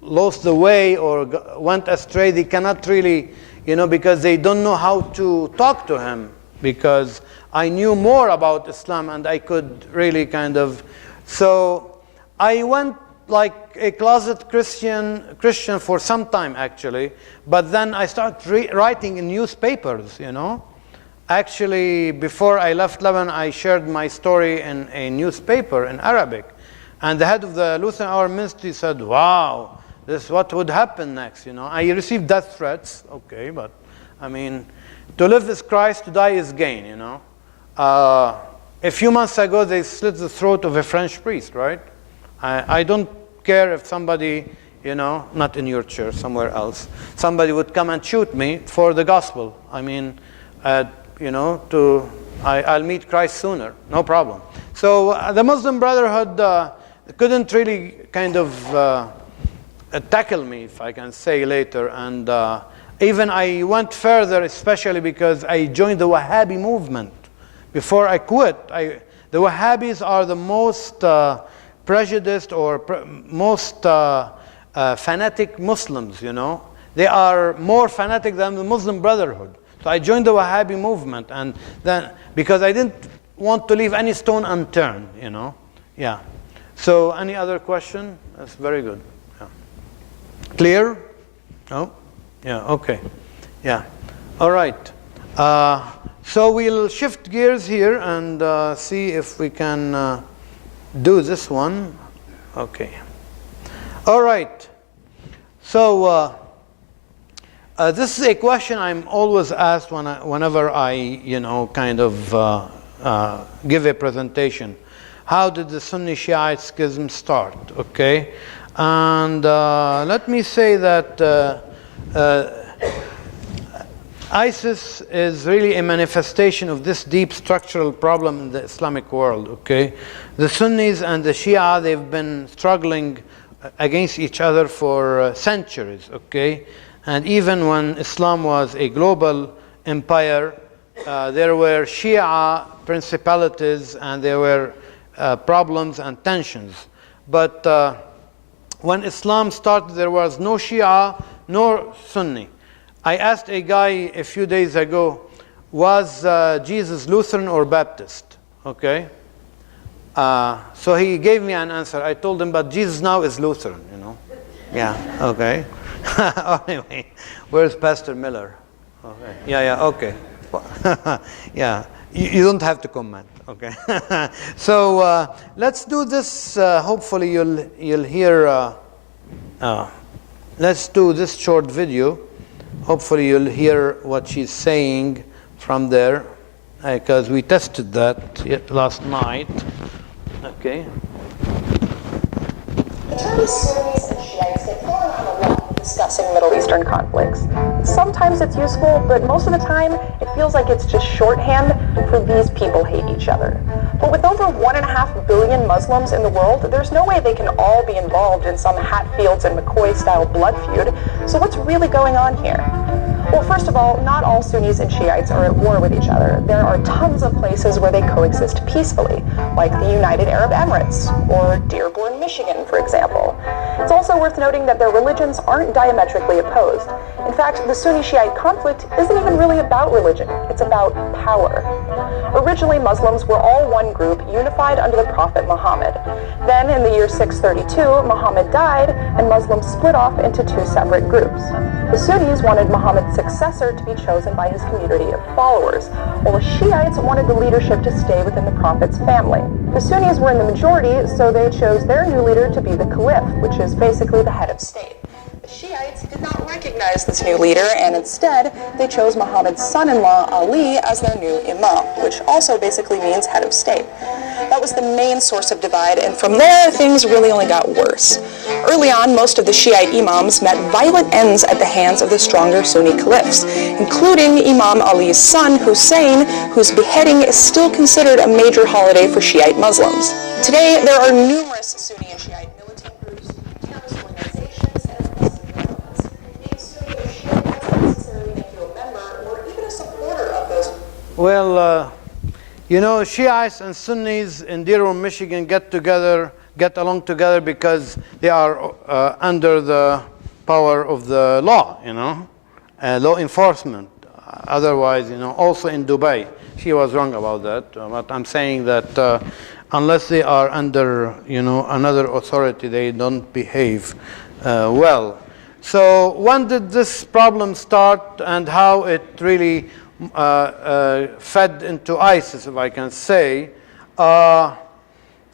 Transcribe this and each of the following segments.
lost the way or went astray, they cannot really, because they don't know how to talk to him, because I knew more about Islam and I could really so I went like a closet Christian for some time actually, but then I started writing in newspapers, Actually, before I left Lebanon, I shared my story in a newspaper in Arabic. And the head of the Lutheran Hour Ministry said, wow, this is what would happen next, I received death threats, okay, but I mean, to live is Christ, to die is gain, A few months ago, they slit the throat of a French priest, right? I don't care if somebody, not in your church, somewhere else, somebody would come and shoot me for the gospel. I mean, I'll meet Christ sooner, no problem. So the Muslim Brotherhood couldn't really tackle me, if I can say later. And even I went further, especially because I joined the Wahhabi movement. Before I quit, the Wahhabis are the most prejudiced or most fanatic Muslims, They are more fanatic than the Muslim Brotherhood. So I joined the Wahhabi movement, and then because I didn't want to leave any stone unturned, Yeah. So any other question? That's very good. Yeah. Clear? No? Yeah. Okay. Yeah. All right. So we'll shift gears here and see if we can do this one. Okay. All right. So this is a question I'm always asked whenever I, give a presentation. How did the Sunni-Shiite schism start? Okay. And let me say that ISIS is really a manifestation of this deep structural problem in the Islamic world, okay? The Sunnis and the Shia, they've been struggling against each other for centuries, okay? And even when Islam was a global empire, there were Shia principalities and there were problems and tensions. But when Islam started, there was no Shia nor Sunni. I asked a guy a few days ago, was Jesus Lutheran or Baptist? Okay. So he gave me an answer. I told him, but Jesus now is Lutheran, Yeah, okay. Anyway, where's Pastor Miller? Okay. Yeah, okay. Yeah, you don't have to comment, okay. So let's do this. Hopefully you'll hear. Let's do this short video. Hopefully you'll hear what she's saying from there, because we tested that last night. Okay. The terms Sunnis and Shiites get thrown around a lot when discussing Middle Eastern conflicts. Sometimes it's useful, but most of the time it feels like it's just shorthand for these people hate each other. But with over 1.5 billion Muslims in the world, there's no way they can all be involved in some Hatfields and McCoy-style blood feud. So what's really going on here? Well, first of all, not all Sunnis and Shiites are at war with each other. There are tons of places where they coexist peacefully, like the United Arab Emirates, or Dearborn, Michigan, for example. It's also worth noting that their religions aren't diametrically opposed. In fact, the Sunni-Shiite conflict isn't even really about religion. It's about power. Originally, Muslims were all one group, unified under the Prophet Muhammad. Then, in the year 632, Muhammad died, and Muslims split off into two separate groups. The Sunnis wanted Muhammad's successor to be chosen by his community of followers, while the Shiites wanted the leadership to stay within the Prophet's family. The Sunnis were in the majority, so they chose their new leader to be the Caliph, which is basically the head of state. The Shiites did not recognize this new leader, and instead, they chose Muhammad's son-in-law, Ali, as their new imam, which also basically means head of state. That was the main source of divide, and from there, things really only got worse. Early on, most of the Shiite imams met violent ends at the hands of the stronger Sunni caliphs, including Imam Ali's son, Hussein, whose beheading is still considered a major holiday for Shiite Muslims. Today, there are numerous Sunni and Shiite militant groups, terrorist organizations, and oppressive governments. Being Sunni or Shiite doesn't necessarily make you a member or even a supporter of those. Well, You know, Shiites and Sunnis in Dearborn, Michigan get along together because they are under the power of the law, you know, law enforcement. Otherwise, you know, also in Dubai, she was wrong about that. But I'm saying that unless they are under, you know, another authority, they don't behave well. So when did this problem start and how it really fed into ISIS, if I can say?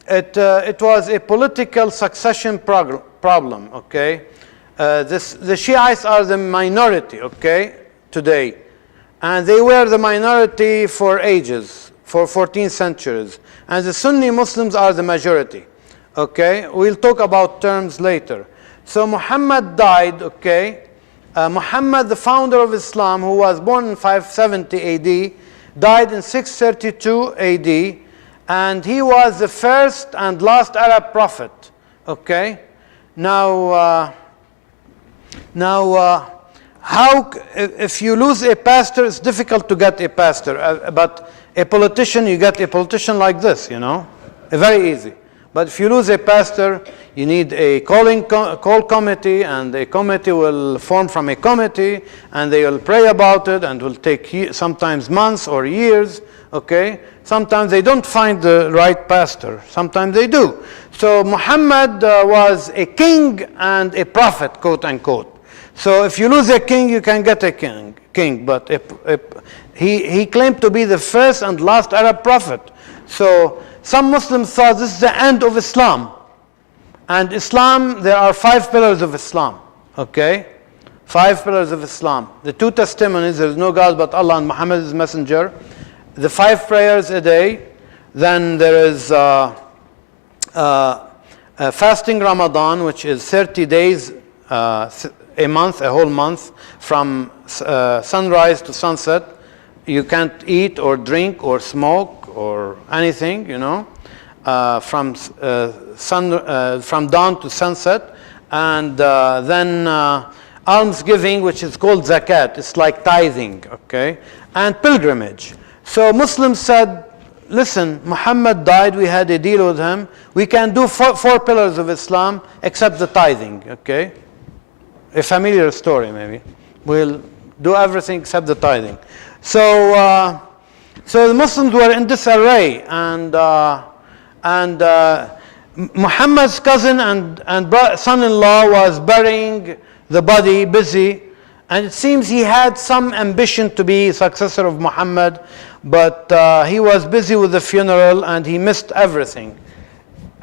It was a political succession problem, okay? The Shiites are the minority, okay, today. And they were the minority for ages, for 14 centuries. And the Sunni Muslims are the majority, okay? We'll talk about terms later. So Muhammad died, okay? Muhammad, the founder of Islam, who was born in 570 AD, died in 632 AD, and he was the first and last Arab prophet, okay? Now, if you lose a pastor, it's difficult to get a pastor, but a politician, you get a politician like this, you know, very easy. But if you lose a pastor, you need a call committee, and a committee will form from a committee, and they will pray about it, and will take sometimes months or years, okay? Sometimes they don't find the right pastor. Sometimes they do. So Muhammad was a king and a prophet, quote unquote. So if you lose a king, you can get a king. But he claimed to be the first and last Arab prophet. So some Muslims thought this is the end of Islam. And Islam, there are 5 pillars of Islam, okay? 5 pillars of Islam. The 2 testimonies, there is no God but Allah and Muhammad is messenger. The 5 prayers a day. Then there is fasting Ramadan, which is 30 days, a month, a whole month, from sunrise to sunset. You can't eat or drink or smoke or anything, you know, from dawn to sunset. And then almsgiving, which is called zakat. It's like tithing, okay? And pilgrimage. So Muslims said, listen, Muhammad died, we had a deal with him. We can do 4 pillars of Islam except the tithing, okay? A familiar story, maybe. We'll do everything except the tithing. So, so the Muslims were in disarray, and Muhammad's cousin and son-in-law was burying the body, busy, and it seems he had some ambition to be successor of Muhammad, but he was busy with the funeral and he missed everything.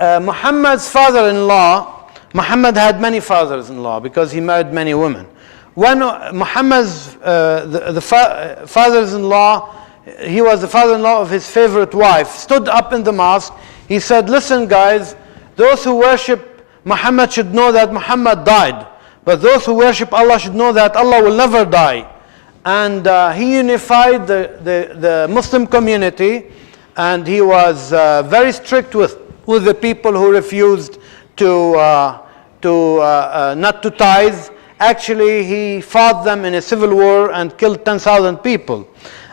Muhammad's father-in-law, Muhammad had many fathers-in-law because he married many women. When Muhammad's fathers-in-law, he was the father-in-law of his favorite wife, stood up in the mosque. He said, listen guys, those who worship Muhammad should know that Muhammad died. But those who worship Allah should know that Allah will never die. And he unified the Muslim community, and he was very strict with the people who refused to not to tithe. Actually, he fought them in a civil war and killed 10,000 people.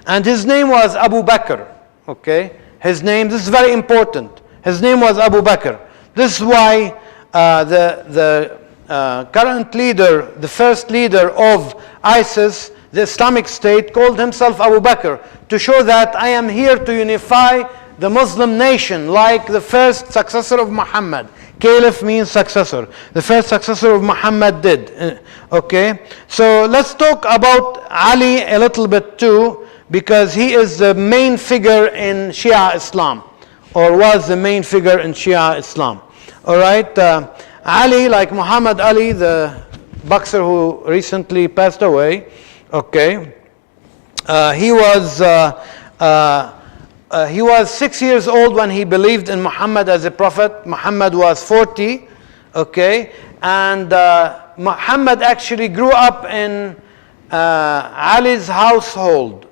And his name was Abu Bakr, okay? His name, this is very important. His name was Abu Bakr. This is why the current leader, the first leader of ISIS, the Islamic State, called himself Abu Bakr to show that I am here to unify the Muslim nation like the first successor of Muhammad. Caliph means successor. The first successor of Muhammad did. Okay? So let's talk about Ali a little bit too, because he is the main figure in Shia Islam, or was the main figure in Shia Islam. All right? Ali, like Muhammad Ali, the boxer who recently passed away, okay, he was 6 years old when he believed in Muhammad as a prophet. Muhammad was 40, okay, and Muhammad actually grew up in Ali's household.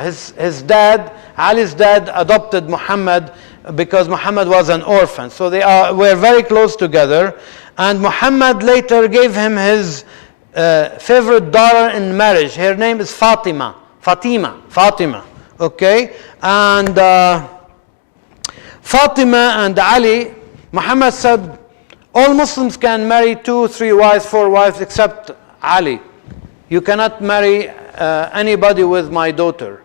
His dad, Ali's dad, adopted Muhammad because Muhammad was an orphan. So they were very close together. And Muhammad later gave him his favorite daughter in marriage. Her name is Fatima. Okay? And Fatima and Ali, Muhammad said, all Muslims can marry 2, 3 wives, 4 wives, except Ali. You cannot marry anybody with my daughter.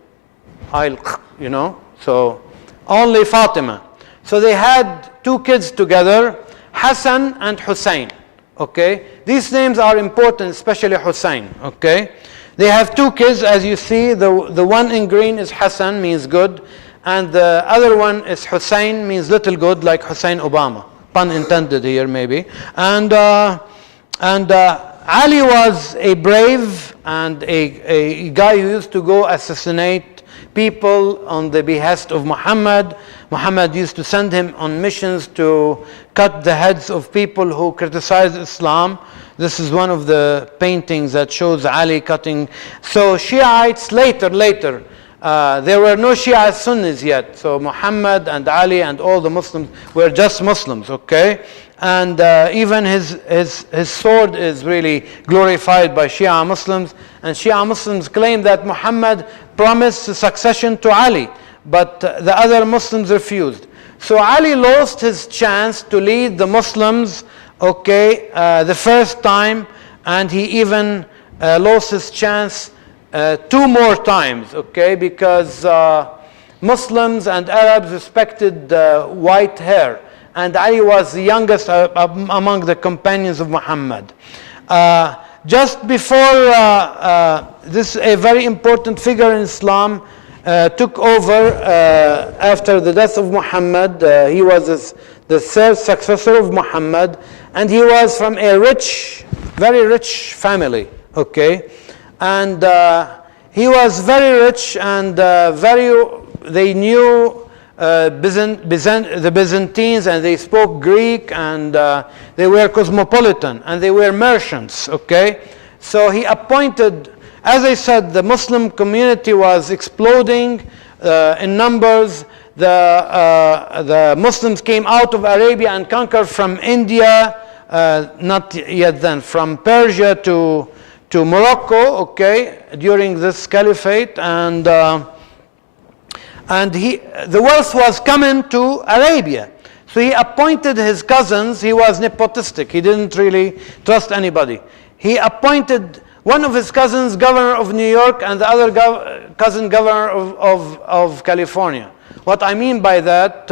So only Fatima. So they had 2 kids together, Hassan and Hussein. Okay, these names are important, especially Hussein. Okay, they have 2 kids, as you see. The one in green is Hassan, means good, and the other one is Hussein, means little good, like Hussein Obama. Pun intended here, maybe. And Ali was a brave and a guy who used to go assassinate people on the behest of Muhammad. Muhammad used to send him on missions to cut the heads of people who criticized Islam. This is one of the paintings that shows Ali cutting. So Shiites later, there were no Shia Sunnis yet. So Muhammad and Ali and all the Muslims were just Muslims, okay? And even his sword is really glorified by Shia Muslims. And Shia Muslims claim that Muhammad promised succession to Ali, but the other Muslims refused. So Ali lost his chance to lead the Muslims, okay, the first time, and he even lost his chance 2 more times, okay, because Muslims and Arabs respected white hair, and Ali was the youngest among the companions of Muhammad. Just before this, a very important figure in Islam took over after the death of Muhammad. He was the 3rd successor of Muhammad, and he was from a rich, very rich family, okay? And he was very rich, and they knew the Byzantines, and they spoke Greek, and they were cosmopolitan, and they were merchants, okay? So he appointed, as I said, the Muslim community was exploding in numbers. The Muslims came out of Arabia and conquered from India, not yet then, from Persia to Morocco, okay, during this caliphate, and the wealth was coming to Arabia. So he appointed his cousins. He was nepotistic. He didn't really trust anybody. He appointed one of his cousins governor of New York and the other cousin governor of California. What I mean by that,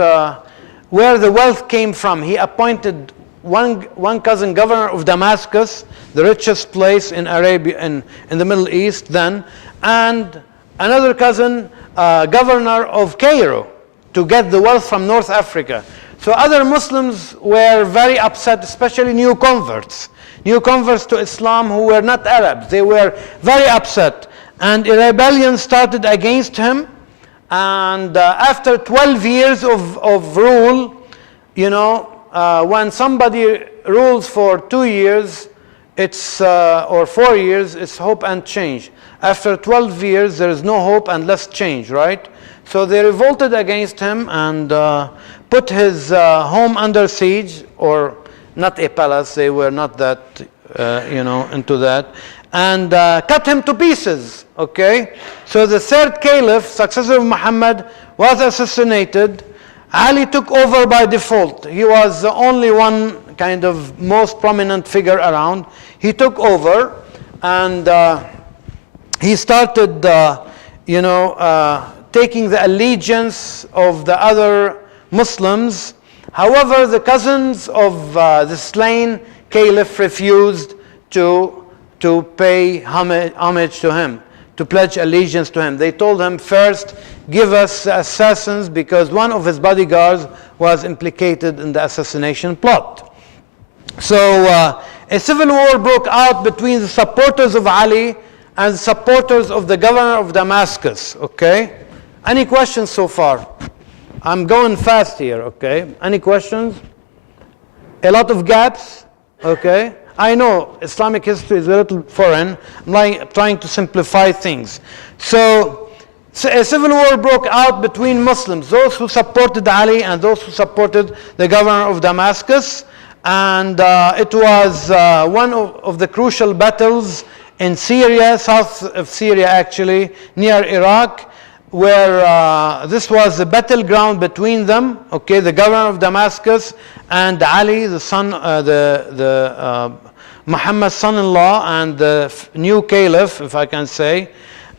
where the wealth came from, he appointed one cousin governor of Damascus, the richest place in Arabia, in the Middle East then, and another cousin governor of Cairo, to get the wealth from North Africa. So other Muslims were very upset, especially new converts to Islam who were not Arabs. They were very upset, and a rebellion started against him. And after 12 years of rule, when somebody rules for 2 years, or 4 years, it's hope and change. After 12 years, there is no hope and less change, right? So they revolted against him and put his home under siege, or not a palace, they were not that, into that, and cut him to pieces, okay? So the 3rd caliph, successor of Muhammad, was assassinated. Ali took over by default. He was the only one kind of most prominent figure around. He took over, and he started, taking the allegiance of the other Muslims. However, the cousins of the slain caliph refused to pay homage to him, to pledge allegiance to him. They told him, first, give us the assassins, because one of his bodyguards was implicated in the assassination plot. So a civil war broke out between the supporters of Ali and the supporters of the governor of Damascus, okay? Any questions so far? I'm going fast here, okay? Any questions? A lot of gaps, okay? I know Islamic history is a little foreign. I'm trying to simplify things. So a civil war broke out between Muslims, those who supported Ali and those who supported the governor of Damascus. And it was one of the crucial battles in Syria, south of Syria actually, near Iraq, where this was the battleground between them, okay, the governor of Damascus and Ali, the son, Muhammad's son-in-law and the new caliph, if I can say.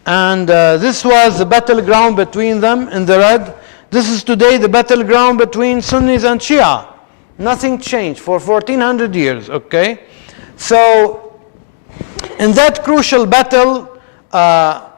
And this was the battleground between them in the red. This is today the battleground between Sunnis and Shia. Nothing changed for 1400 years, okay? So in that crucial battle,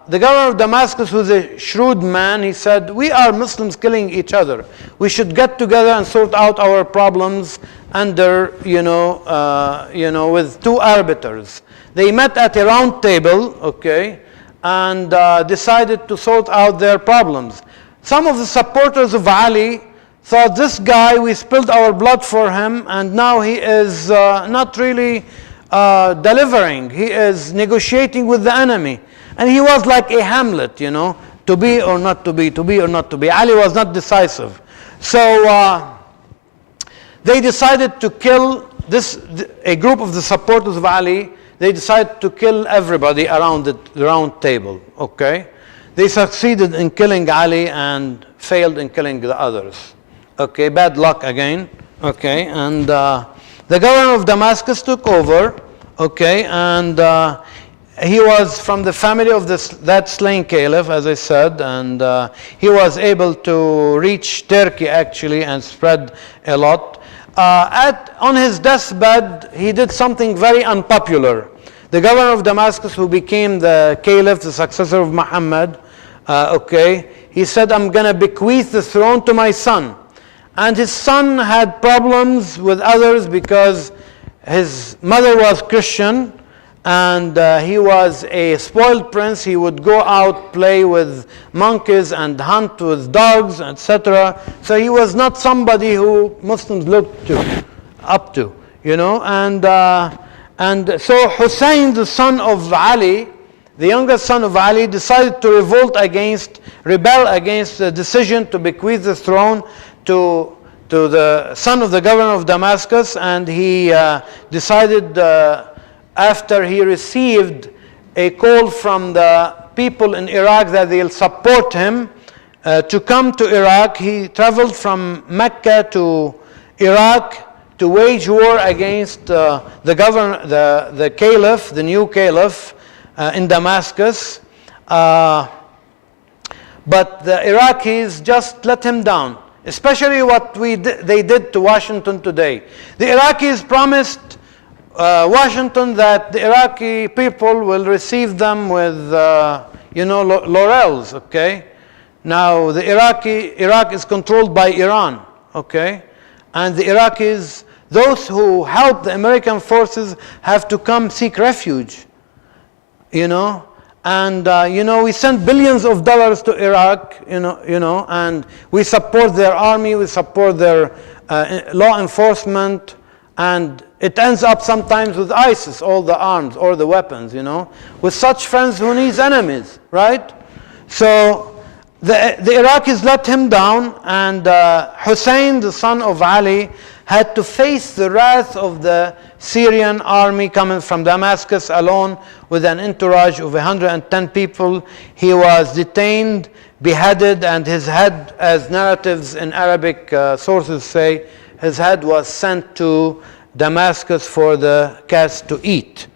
the governor of Damascus, who's a shrewd man, he said, we are Muslims killing each other. We should get together and sort out our problems under, with two arbiters. They met at a round table, okay, and decided to sort out their problems. Some of the supporters of Ali thought, this guy, we spilled our blood for him, and now he is not really delivering. He is negotiating with the enemy. And he was like a Hamlet, to be or not to be, to be or not to be. Ali was not decisive. So they decided to kill a group of the supporters of Ali. They decided to kill everybody around the round table, okay? They succeeded in killing Ali and failed in killing the others. Okay, bad luck again, okay? And the governor of Damascus took over, okay? And he was from the family of that slain caliph, as I said, and he was able to reach Turkey, actually, and spread a lot. On his deathbed, he did something very unpopular. The governor of Damascus, who became the caliph, the successor of Muhammad, he said, I'm going to bequeath the throne to my son. And his son had problems with others because his mother was Christian, and he was a spoiled prince. He would go out, play with monkeys and hunt with dogs, etc. So he was not somebody who Muslims looked up to, and so Hussein, the son of Ali, the youngest son of Ali, decided to rebel against the decision to bequeath the throne to the son of the governor of Damascus, and he decided, after he received a call from the people in Iraq that they'll support him to come to Iraq, he traveled from Mecca to Iraq to wage war against the caliph, the new caliph in Damascus. But the Iraqis just let him down, especially what they did to Washington today. The Iraqis promised Washington that the Iraqi people will receive them with, laurels, okay? Now, Iraq is controlled by Iran, okay? And the Iraqis, those who help the American forces, have to come seek refuge, And, we send billions of dollars to Iraq, and we support their army, we support their law enforcement, and it ends up sometimes with ISIS, all the arms or the weapons, with such friends who needs enemies, right? So the Iraqis let him down, and Hussein, the son of Ali, had to face the wrath of the Syrian army coming from Damascus alone with an entourage of 110 people. He was detained, beheaded, and his head, as narratives in Arabic sources say, his head was sent to Damascus for the cats to eat.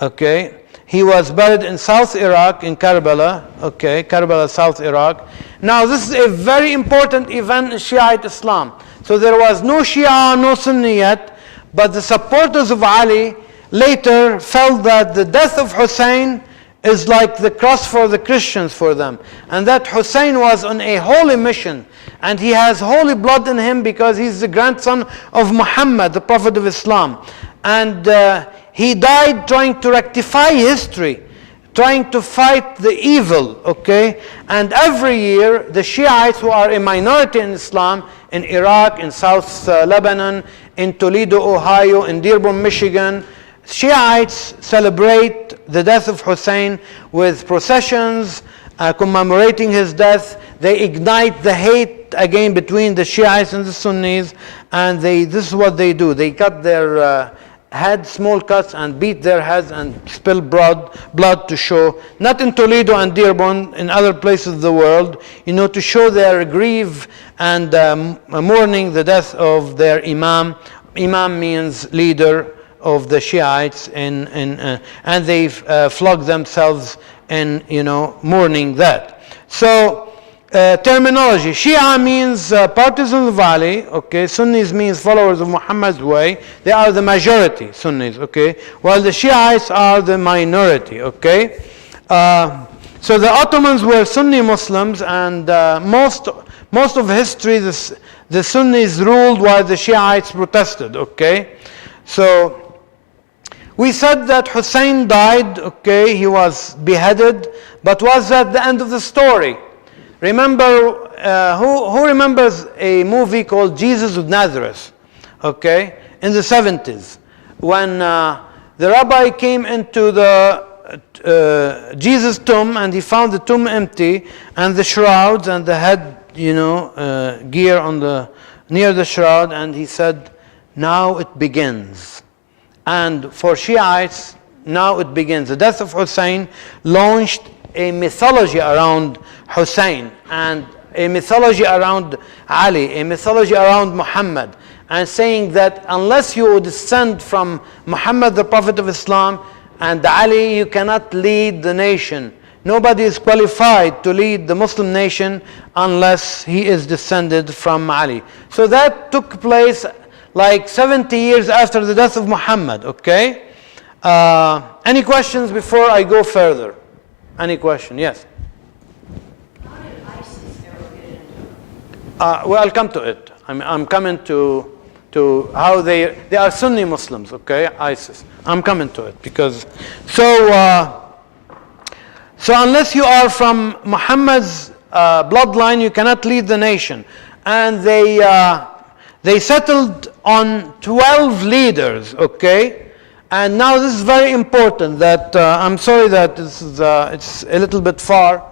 Okay, he was buried in South Iraq, in Karbala. Okay, Karbala, South Iraq. Now, this is a very important event in Shiite Islam. So there was no Shia, no Sunni yet, but the supporters of Ali later felt that the death of Hussein is like the cross for the Christians for them, and that Hussein was on a holy mission, and he has holy blood in him because he's the grandson of Muhammad, the Prophet of Islam. And he died trying to rectify history, trying to fight the evil, okay? And every year, the Shiites, who are a minority in Islam, in Iraq, in South Lebanon, in Toledo, Ohio, in Dearborn, Michigan, Shiites celebrate the death of Hussein with processions commemorating his death. They ignite the hate again between the Shiites and the Sunnis, and this is what they do. They cut their had small cuts and beat their heads and spill blood to show, not in Toledo and Dearborn, in other places of the world, to show their grief and mourning the death of their imam. Imam means leader of the Shiites, and they flog themselves in mourning that. So terminology: Shia means partisans of Ali, okay. Sunnis means followers of Muhammad's way. They are the majority, Sunnis, okay, while the Shiites are the minority, okay. So the Ottomans were Sunni Muslims, and most of history the Sunnis ruled while the Shiites protested, okay. So we said that Hussein died, okay, he was beheaded, but was that the end of the story? Remember, who remembers a movie called Jesus of Nazareth, okay, in the 70s, when the rabbi came into the Jesus' tomb and he found the tomb empty and the shrouds and the head, gear near the shroud, and he said, now it begins. And for Shiites, now it begins. The death of Hussein launched a mythology around Hussein, and a mythology around Ali, a mythology around Muhammad, and saying that unless you descend from Muhammad, the Prophet of Islam, and Ali, you cannot lead the nation. Nobody is qualified to lead the Muslim nation unless he is descended from Ali. So that took place like 70 years after the death of Muhammad, okay? Any questions before I go further? Any question? Yes? How did ISIS ever get into it? Well, I'll come to it. I'm coming to how they are Sunni Muslims, okay? ISIS. I'm coming to it because so unless you are from Muhammad's bloodline, you cannot lead the nation. And they settled on 12 leaders, okay? And now this is very important that I'm sorry that this is it's a little bit far.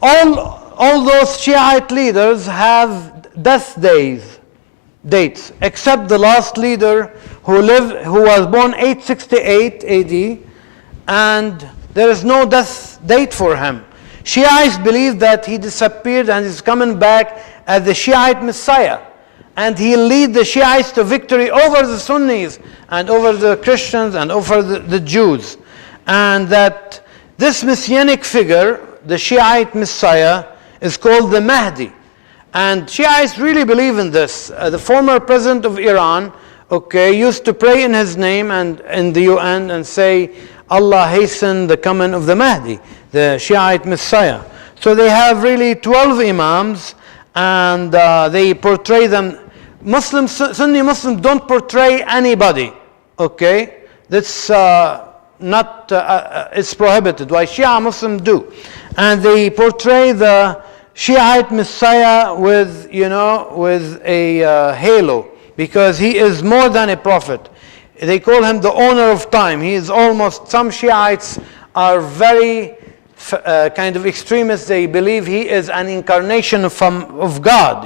All those Shiite leaders have death dates, except the last leader who was born 868 AD, and there is no death date for him. Shiites believe that he disappeared and is coming back as the Shiite Messiah, and he'll lead the Shiites to victory over the Sunnis and over the Christians and over the Jews. And that this messianic figure, the Shiite Messiah, is called the Mahdi. And Shiites really believe in this. The former president of Iran, okay, used to pray in his name and in the UN and say, Allah hasten the coming of the Mahdi, the Shiite Messiah. So they have really 12 imams, and they portray them. Sunni Muslims don't portray anybody, okay? That's not, it's prohibited. Why Shia Muslims do. And they portray the Shiite Messiah with, with a halo, because he is more than a prophet. They call him the owner of time. He is almost, some Shiites are very kind of extremists. They believe he is an incarnation of God,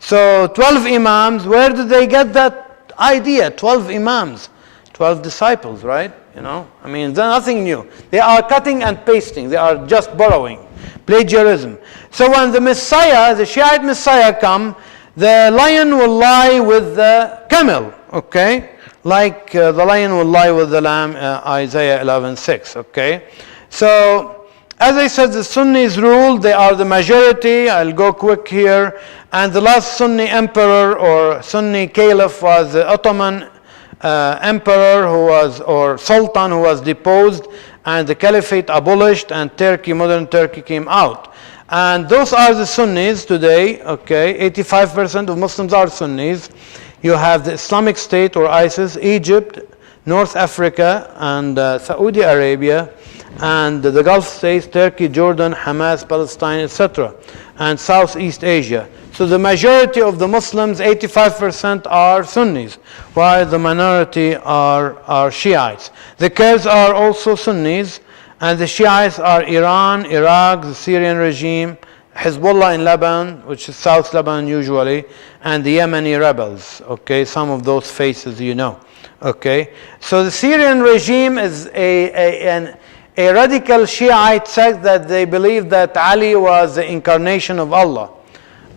So 12 imams, where did they get that idea? 12 imams, 12 disciples, right? There's nothing new. They are cutting and pasting. They are just borrowing, plagiarism. So when the Messiah, the Shiite Messiah come, the lion will lie with the camel, okay? Like the lion will lie with the lamb, Isaiah 11:6, okay? So, as I said, the Sunnis ruled. They are the majority. I'll go quick here. And the last Sunni emperor or Sunni caliph was the Ottoman emperor or sultan who was deposed, and the caliphate abolished, and modern Turkey came out. And those are the Sunnis today, okay? 85% of Muslims are Sunnis. You have the Islamic State or ISIS, Egypt, North Africa, and Saudi Arabia, and the Gulf states, Turkey, Jordan, Hamas, Palestine, etc., and Southeast Asia. So the majority of the Muslims, 85%, are Sunnis, while the minority are Shiites. The Kurds are also Sunnis, and the Shiites are Iran, Iraq, the Syrian regime, Hezbollah in Lebanon, which is South Lebanon usually, and the Yemeni rebels. Okay, some of those faces you know. Okay, so the Syrian regime is a radical Shiite sect that they believe that Ali was the incarnation of Allah.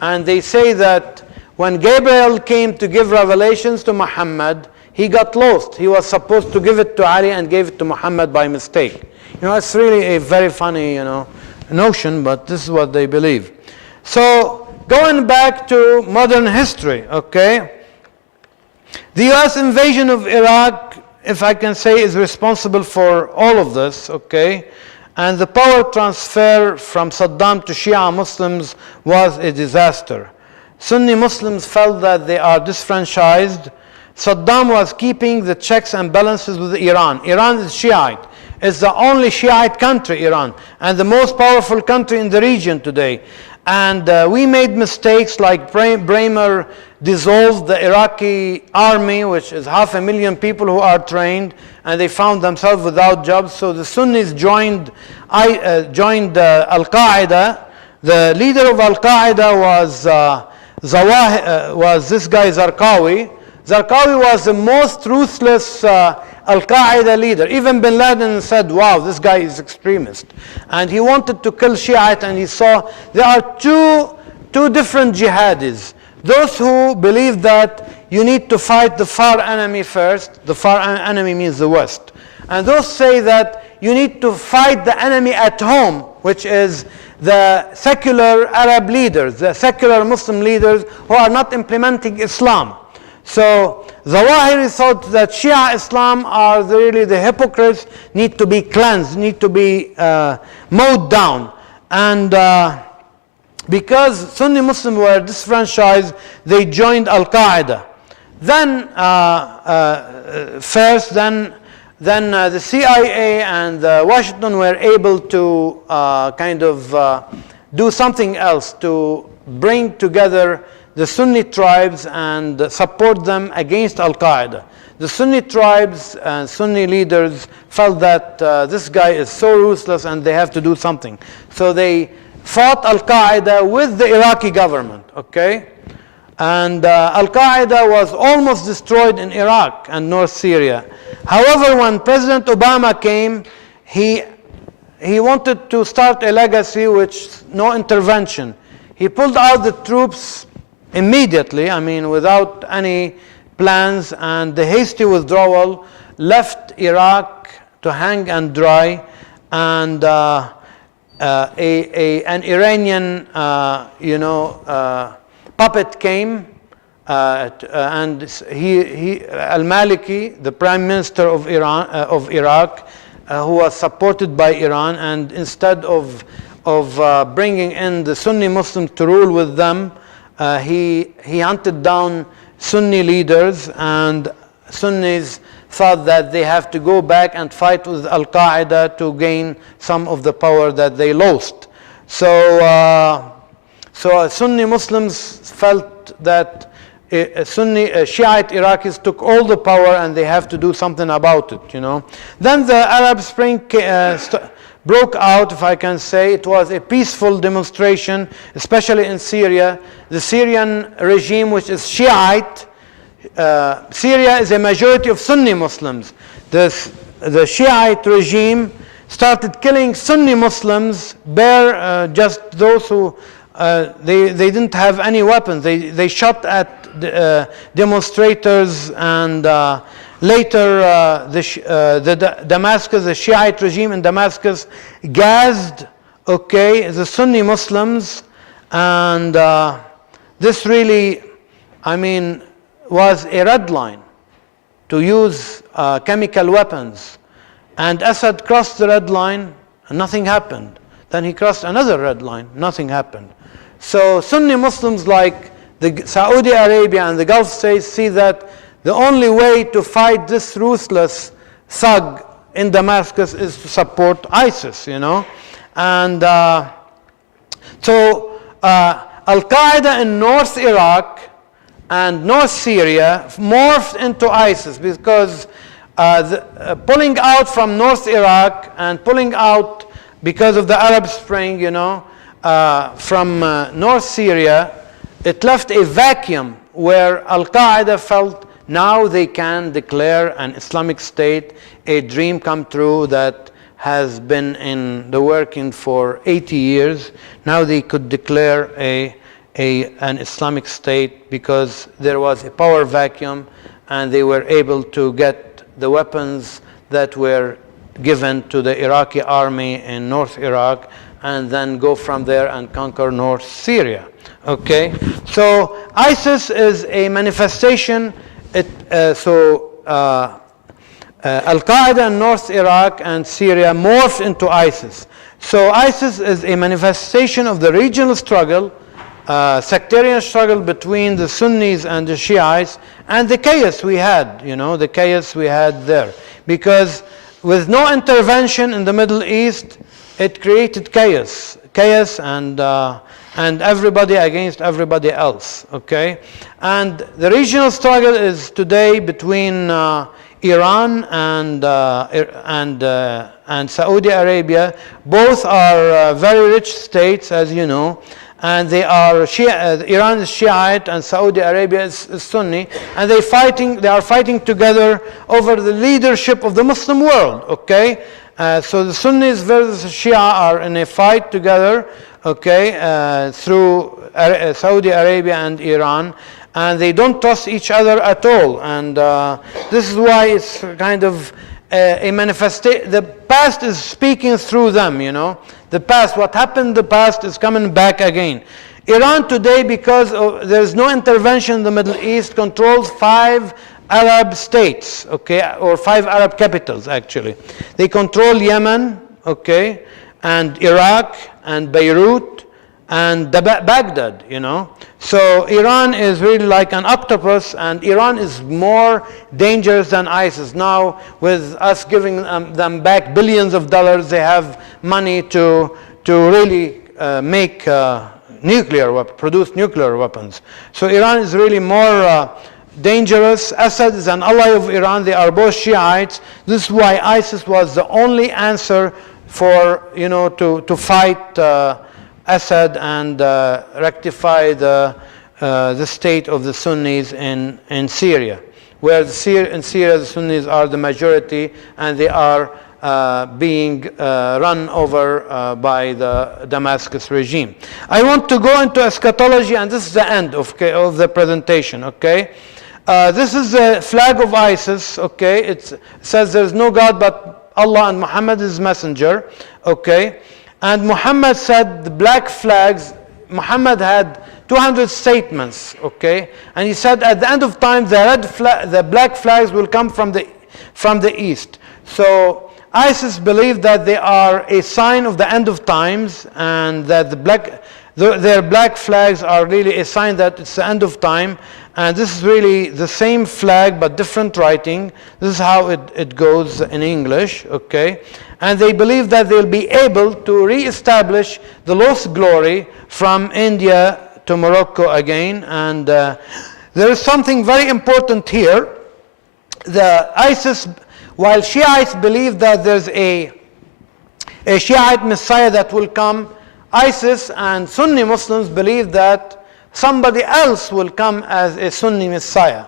And they say that when Gabriel came to give revelations to Muhammad, he got lost. He was supposed to give it to Ali and gave it to Muhammad by mistake. It's really a very funny, notion, but this is what they believe. So, going back to modern history, okay? The US invasion of Iraq, if I can say, is responsible for all of this, okay? And the power transfer from Saddam to Shia Muslims was a disaster. Sunni Muslims felt that they are disfranchised. Saddam was keeping the checks and balances with Iran. Iran is Shiite. It's the only Shiite country, Iran, and the most powerful country in the region today. And we made mistakes like Bremer dissolved the Iraqi army, which is 500,000 people who are trained, and they found themselves without jobs. So the Sunnis joined Al-Qaeda. The leader of Al-Qaeda was this guy Zarqawi. Zarqawi was the most ruthless Al-Qaeda leader. Even bin Laden said, wow, this guy is extremist. And he wanted to kill Shiite, and he saw there are two different jihadis. Those who believe that you need to fight the far enemy first. The far enemy means the West. And those say that you need to fight the enemy at home, which is the secular Arab leaders, the secular Muslim leaders who are not implementing Islam. So Zawahiri thought that Shia Islam are really the hypocrites, need to be cleansed, need to be mowed down. And because Sunni Muslims were disfranchised, they joined Al-Qaeda. Then the CIA and Washington were able to do something else to bring together the Sunni tribes and support them against Al-Qaeda. The Sunni tribes and Sunni leaders felt that this guy is so ruthless and they have to do something. So they fought Al-Qaeda with the Iraqi government, okay? And Al-Qaeda was almost destroyed in Iraq and North Syria. However, when President Obama came, he wanted to start a legacy which no intervention. He pulled out the troops immediately, without any plans, and the hasty withdrawal left Iraq to hang and dry, and an Iranian, puppet came, and Al-Maliki, the Prime Minister of Iraq, who was supported by Iran, and instead of bringing in the Sunni Muslims to rule with them, he hunted down Sunni leaders, and Sunnis thought that they have to go back and fight with Al-Qaeda to gain some of the power that they lost. So Sunni Muslims felt that Shiite Iraqis took all the power and they have to do something about it, Then the Arab Spring broke out, if I can say. It was a peaceful demonstration, especially in Syria. The Syrian regime, which is Shiite, Syria is a majority of Sunni Muslims. The Shiite regime started killing Sunni Muslims, just those who they didn't have any weapons. They shot at demonstrators, and later Damascus, the Shiite regime in Damascus, gassed the Sunni Muslims, and this really, was a red line to use chemical weapons. And Assad crossed the red line and nothing happened. Then he crossed another red line, nothing happened. So Sunni Muslims like the Saudi Arabia and the Gulf states see that the only way to fight this ruthless thug in Damascus is to support ISIS, And so Al-Qaeda in North Iraq and North Syria morphed into ISIS because pulling out from North Iraq and pulling out because of the Arab Spring, from North Syria, it left a vacuum where Al-Qaeda felt Now they can declare an Islamic State, a dream come true that has been in the working for 80 years. Now they could declare an Islamic State because there was a power vacuum and they were able to get the weapons that were given to the Iraqi army in North Iraq and then go from there and conquer North Syria. Okay, so ISIS is a manifestation. Al-Qaeda in North Iraq and Syria morphed into ISIS. So ISIS is a manifestation of the regional struggle, sectarian struggle between the Sunnis and the Shiites, and the chaos we had, the chaos we had there. Because with no intervention in the Middle East, it created chaos and everybody against everybody else, okay? And the regional struggle is today between Iran and Saudi Arabia. Both are very rich states, as you know, and they are Iran is Shiite and Saudi Arabia is Sunni, and they are fighting together over the leadership of the Muslim world, okay? So the Sunnis versus Shia are in a fight together, okay, through Saudi Arabia and Iran, and they don't trust each other at all. And this is why it's kind of a manifestation. The past is speaking through them, The past, what happened in the past is coming back again. Iran today, because there's no intervention in the Middle East, controls 5 Arab states, okay, or 5 Arab capitals actually. They control Yemen, okay, and Iraq and Beirut and Baghdad, So Iran is really like an octopus, and Iran is more dangerous than ISIS. Now, with us giving them back billions of dollars, they have money to really make produce nuclear weapons. So Iran is really more dangerous. Assad is an ally of Iran. They are both Shiites. This is why ISIS was the only answer for, to fight Assad and rectify the state of the Sunnis in Syria, where in Syria the Sunnis are the majority and they are being run over by the Damascus regime. I want to go into eschatology, and this is the end of the presentation, okay? This is the flag of ISIS, okay? It says there's no God but Allah and Muhammad is messenger, okay? And Muhammad said the black flags, Muhammad had 200 statements, okay? And he said at the end of time the black flags will come from the east. So ISIS believe that they are a sign of the end of times, and that their black flags are really a sign that it's the end of time. And this is really the same flag but different writing. This is how it goes in English, okay? And they believe that they'll be able to re-establish the lost glory from India to Morocco again. And there is something very important here. The ISIS, while Shiites believe that there's a Shiite Messiah that will come, ISIS and Sunni Muslims believe that somebody else will come as a Sunni Messiah.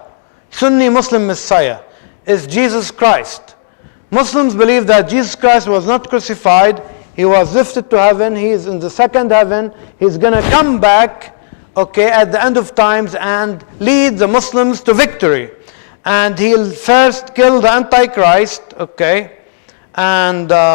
Sunni Muslim Messiah is Jesus Christ. Muslims believe that Jesus Christ was not crucified. He was lifted to heaven. He is in the second heaven. He's going to come back, okay, at the end of times and lead the Muslims to victory. And he'll first kill the Antichrist, okay, and